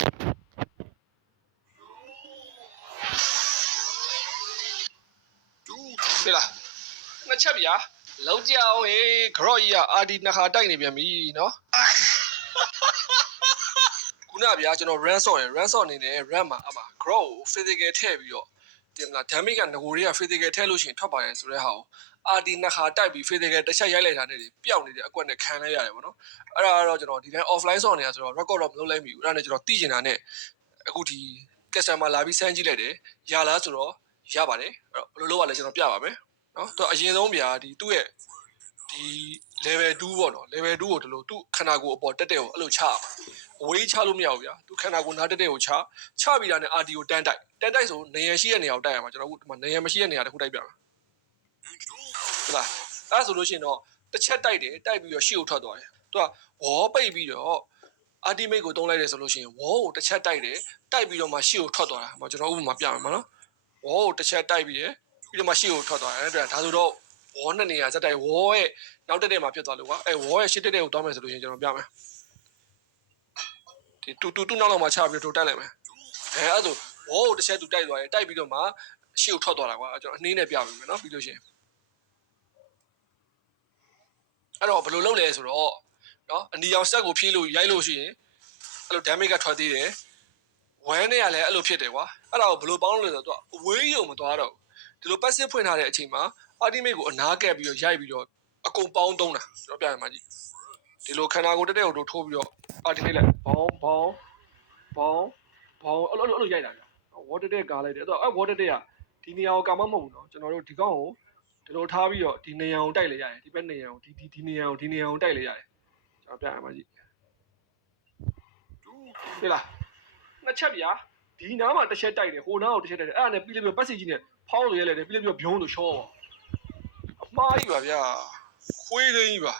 对啦，那切比啊，老家诶，可以啊，阿弟那下带你边米喏。ခုနဗျာကျွန်တော် run ဆော့ရယ် run ဆော့နေတယ် run မှာအမ grow physical ထည့်ပြီးတော့တင်မလား damage ကငကိုတွေက physical ထည့်လို့ရှိရင်ထွက်ပါတယ်ဆိုတဲ့ဟာကို RD နှစ်ခါတိုက်ပြီး physical တစ်ချက်ရိုက်လိုက်တာနဲ့ပျောက်နေတဲ့အကွက်နဲ့ခံလိုက်ရတယ်ပေါ့နော်အဲ့ဒါကတော့ကျွန်တော်ဒီတိုင်း offline ဆော့နေတာဆိုတော့ record တော့မလုပ်လိုက်မိဘူးအဲ့ဒါနဲ့ကျွန်တော်သိချင်တာနဲ့အခုဒီ customer လာပြီးစမ်းကြည့်လိုက်တယ်ရလားဆိုတော့ရပါတယ်အဲ့တော့ဘယ်လိုလုပ်ရလဲကျွန်တော်ပြပါမယ်နော်သူအရင်ဆုံးဗျာဒီသူ့ရဲ့ဒီ level 2ပေါ့နော် level 2ကိုဒီလိုသူ့ခန္ဓာကိုယ်အပေါ်တက်တက်ကိုအဲ့လိုချရမှာအဝေးချလို့မရဘူးဗျာသူခန္ဓာကိုယ်နားတက်တက်ကိုချပြီးတာနဲ့ RD ကိုတန်းတိုက်ဆိုနေရရှိတဲ့နေရာကိုတိုက်ရမှာကျွန်တော်အခုဒီမှာနေရမရှိတဲ့နေရာတစ်ခုတိုက်ပြမှာဟုတ်လားအဲ့ဆိုလို့ရှိရင်တော့တစ်ချက်တိုက်တယ်တိုက်ပြီးတော့ရှေ့ကိုထွက်သွားတယ်သူကဝေါ်ပိတ်ပြီးတော့ ultimate ကိုတုံးလိုက်တယ်ဆိုလို့ရှိရင်ဝေါ်ကိုတစ်ချက်တိုက်တယ်တိုက်ပြီးတော့မှရှေ့ကိုထွက်သွားတာကျွန်တော်ဥပမာပြမယ်မနော်ဝေါ်ကိုတစ်ချက်တိုက်ပြီးတယ်ပြီးတော့မှရှေ့ကိုထွက်သွားတယ်အဲ့ဒါဆိုတော့ဝေါ်နှစ်နေရာစက်တိုက်ဝေါ်ရဲ့နောက်တက်တဲ့မှာဖြစ်သွားလို့ကွာအဲဝေါ်ရဲ့ရှေ့တက်တဲ့ကိုတောင်းမယ်ဆိုလို့ရှိရင်ကျွန်တော်ပြမယ်ဒီတူနောက်မှာချပြီးတော့တိုက်လိုက်မယ်အဲ့ဒါဝေါ်ကိုတစ်ချက်သူတိုက်သွားတယ်တိုက်ပြီးတော့မှရှေ့ကိုထွက်သွားတာကွာကျွန်တော်အနှင်းနဲ့ပြပေးမယ်နော်ပြီးလို့ရှိရင်အဲ့တော့ဘယ်လိုလုပ်လဲဆိုတော့နော်အနီအောင်စက်ကိုဖြည့်လို့ရိုက်လို့ရှိရင်အဲ့လို damage ကထွက်သေးတယ်ဝမ်းနဲ့ကလည်းအဲ့လိုဖြစ်တယ်ကွာအဲ့ဒါကိုဘယ်လိုပေါင်းလို့လဲဆိုတော့အဝေးရုံမသွားတော့ဒီလို passive ဖွင့်ထားတဲ့အချိန်မှာ ultimate ကိုအနားကပ်ပြီးတော့ရိုက်ပြီးတော့အကုန်ပေါင်းသုံးတာကျွန်တော်ပြရမှာကြီးဒီလိုခန္ဓာကိုယ်တက်တက်ကိုထိုးပြီးတော့ ultimate လိုက်ဘောင်းအဲ့လိုရိုက်တာကြာ water တက်ကားလိုက်တယ်အဲ့တော့ water တက်ကဒီနေရာကိုကာမမဟုတ်ဘူးเนาะကျွန်တော်တို့ဒီကောင်ကိုဒီလိုထားပြီးတော့ဒီနေရာကိုတိုက်လေရတယ်ဒီဘက်နေရာကိုဒီနေရာကိုတိုက်လေရတယ်ကျွန်တော်ပြရမှာကြီးဟဲ့လားနှစ်ချက်ဗျာဒီနားမှာတစ်ချက်တိုက်တယ်ဟိုနားကိုတစ်ချက်တိုက်တယ်အဲ့ဒါနဲ့ပြီးလို့ပတ်စီကြီးနဲ့ဖောင်းလို့ရဲလဲတယ်ပြီးလို့ဘုံလို့ရှော့အမှားကြီးပါဗျာခွေးသိန်းကြီးပါ